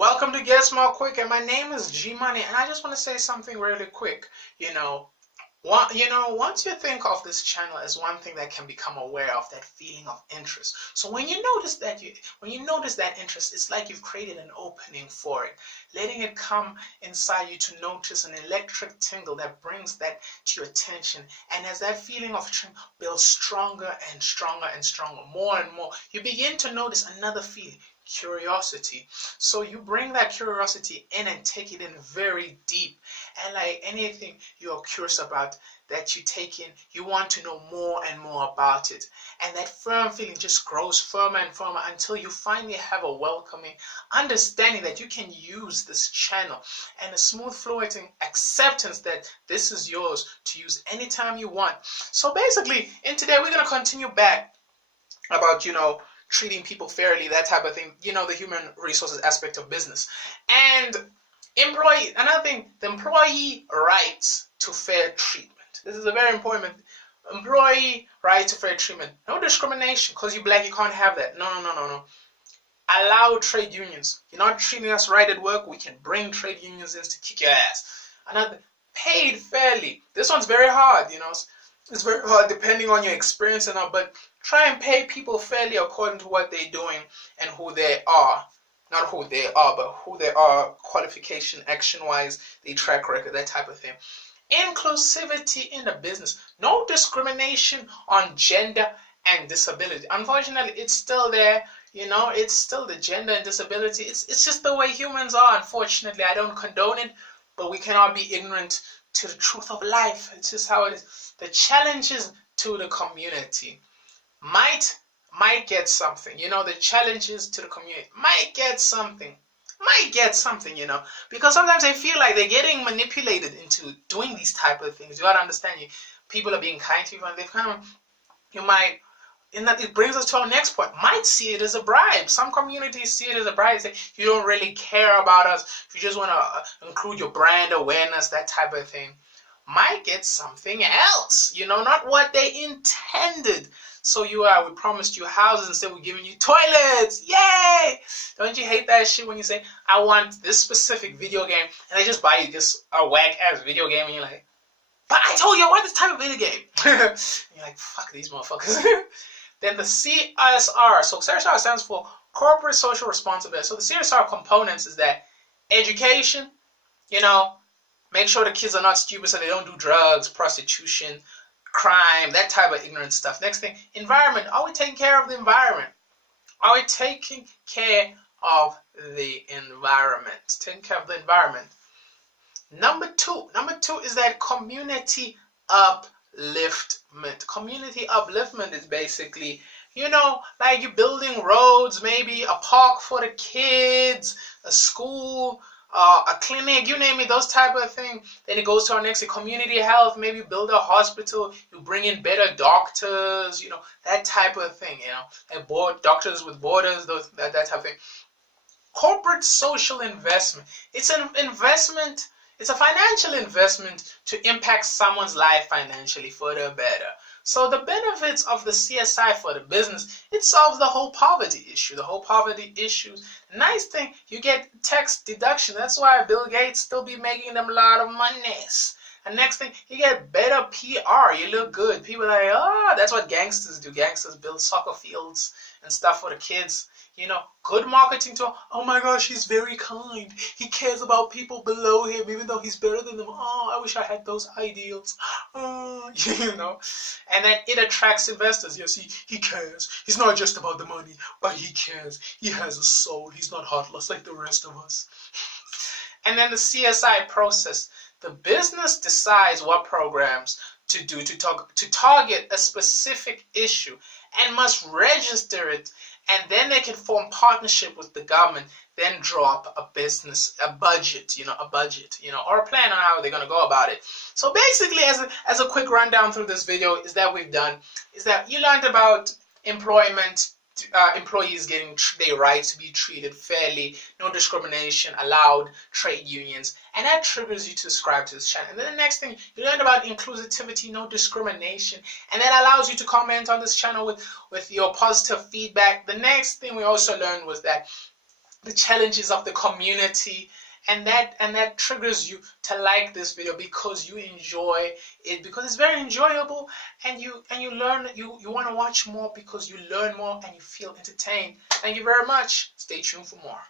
Welcome to Get Small Quick, and my name is G Money, and I just want to say something really quick. Once you think of this channel as one thing that can become aware of that feeling of interest. So when you notice that interest, it's like you've created an opening for it, letting it come inside you to notice an electric tingle that brings that to your attention. And as that feeling of tingle builds stronger and stronger and stronger, more and more, you begin to notice another feeling. Curiosity. So you bring that curiosity in and take it in very deep, and like anything you're curious about that you take in, you want to know more and more about it, and that firm feeling just grows firmer and firmer until you finally have a welcoming understanding that you can use this channel, and a smooth flowing acceptance that this is yours to use anytime you want. So basically, in today we're going to continue back about treating people fairly, that type of thing, the human resources aspect of business. And another thing, the employee rights to fair treatment. This is a very important employee right to fair treatment. No discrimination. Because you're black, you can't have that. No. Allow trade unions. You're not treating us right at work, we can bring trade unions in to kick your ass. Another, paid fairly. This one's very hard, It's very hard depending on your experience and all, but try and pay people fairly according to what they're doing and who they are. Not who they are, but who they are, qualification, action-wise, the track record, that type of thing. Inclusivity in the business. No discrimination on gender and disability. Unfortunately, it's still there. It's still the gender and disability. It's just the way humans are. Unfortunately, I don't condone it, but we cannot be ignorant to the truth of life. It's just how it is. The challenges to the community might get something. The challenges to the community might get something, because sometimes they feel like they're getting manipulated into doing these type of things. You gotta understand, people are being kind to you, and they've it brings us to our next point. Might see it as a bribe. Some communities see it as a bribe. Say, you don't really care about us. You just want to include your brand awareness, that type of thing. Might get something else, not what they intended. So we promised you houses, instead we're giving you toilets. Yay! Don't you hate that shit when you say, I want this specific video game, and they just buy you just a whack-ass video game, and you're like, but I told you I want this type of video game. You're like, fuck these motherfuckers. Then the CSR. So CSR stands for Corporate Social Responsibility. So the CSR components is that education, make sure the kids are not stupid so they don't do drugs, prostitution, crime, that type of ignorant stuff. Next thing, environment. Are we taking care of the environment? Are we taking care of the environment? Taking care of the environment. Number two is that community upliftment. Community upliftment is basically, like you're building roads, maybe a park for the kids, a school, a clinic, you name it, those type of thing. Then it goes to our next, community health. Maybe you build a hospital, you bring in better doctors, that type of thing, like doctors with borders, that type of thing. Corporate social investment. It's an investment. It's a financial investment to impact someone's life financially for the better. So the benefits of the CSI for the business, it solves the whole poverty issue. Nice thing, you get tax deduction. That's why Bill Gates still be making them a lot of monies. And next thing, you get better PR. You look good. People are like, that's what gangsters do. Gangsters build soccer fields and stuff for the kids. Good marketing to, oh my gosh, he's very kind. He cares about people below him, even though he's better than them. Oh, I wish I had those ideals. And then it attracts investors. He cares. He's not just about the money, but he cares. He has a soul. He's not heartless like the rest of us. And then the CSI process. The business decides what programs to do to target a specific issue and must register it, and then they can form partnership with the government, then draw up a budget, or a plan on how they're going to go about it. So basically, as a quick rundown through this video is that you learned about employment, employees getting their rights to be treated fairly, no discrimination allowed, trade unions, and that triggers you to subscribe to this channel. And then the next thing, you learned about inclusivity, no discrimination, and that allows you to comment on this channel with your positive feedback. The next thing we also learned was that the challenges of the community, and that triggers you to like this video because you enjoy it, because it's very enjoyable, and you learn, you want to watch more because you learn more and you feel entertained. Thank you very much. Stay tuned for more.